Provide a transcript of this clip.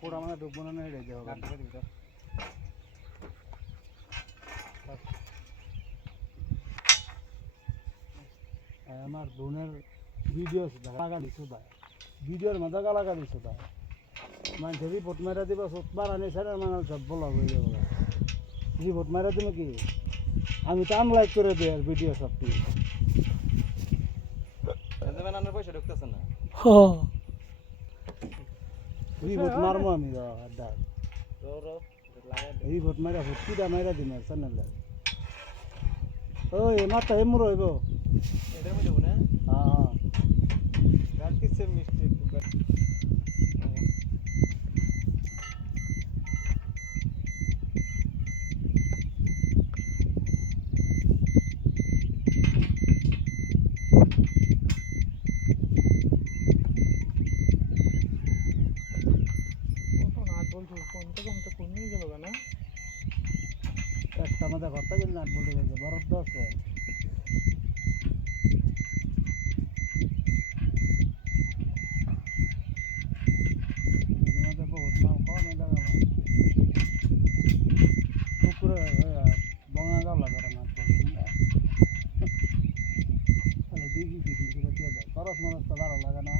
পোড়া মানে ডুববো না হেঁটে যাবো আমার বোনের ভিডিও লাগা দিছো তাই ভিডিওর মধ্যে লাগা দিছো তাই মানুষ রিপোর্ট মেরা দিব সৎবার আনি স্যার মানে সব ব্লগ হয়ে যাবো রিপোর্ট মেরা দিব কি আমি তো আনলাইক করে দিই আর ভিডিও সব কি পয়সা ঢুকতেছে না রিপোর্ট মারমো আমি রিপোর্ট মারা ভর্তিটা মারা দিন আর চ্যানেলে ওই মাথা এমুর হইব এটা আমি দেবো না হ্যাঁ প্র্যাকটিসে মিস্টেক একটা আমাদের ঘরটা কিন্তু নাট বলতে গেছে বরফ আছে বহুত মাল খাওয়া নেই লাগা পুকুরে বঙা গাও লাগে নাট বলতে দেখি দেখি দিয়ে যায় খরচ মরচ তো ভালো লাগে না